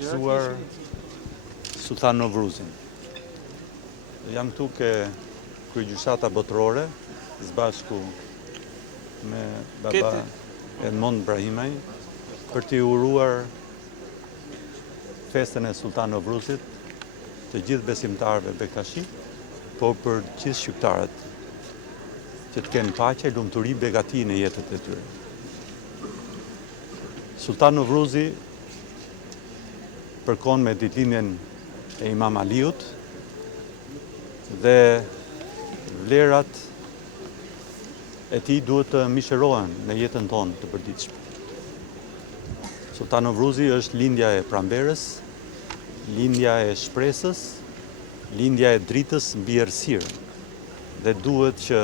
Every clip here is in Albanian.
Gëzuar Sultan Novruzin. Jam këtu ke kryegjykata botërore, së bashku me baba Edmond Brahimaj, për t'i uruar festën e Sultan Novruzit të gjithë besimtarëve Bektashi, por për gjithë shqiptarët, që të kenë paqe, lumturi, begati në jetët e tyre. Sultan Novruzi përkon me ditëlindjen e Imam Aliut dhe vlerat e tij duhet të mishërohen në jetën tonë të përditshme. Sultan Novruzi është lindja e pranverës, lindja e shpresës, lindja e dritës mbi errësirë dhe duhet që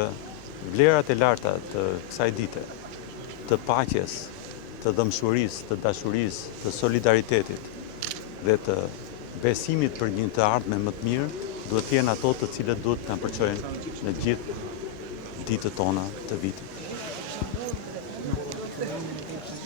vlerat e larta të kësaj dite, të paqes, të dëmshurisë, të dashurisë, të solidaritetit dhe të besimit për një të ardhme më të mirë, duhet të jenë ato të cilët duhet të na përçojnë në gjithë ditët tona të vitit.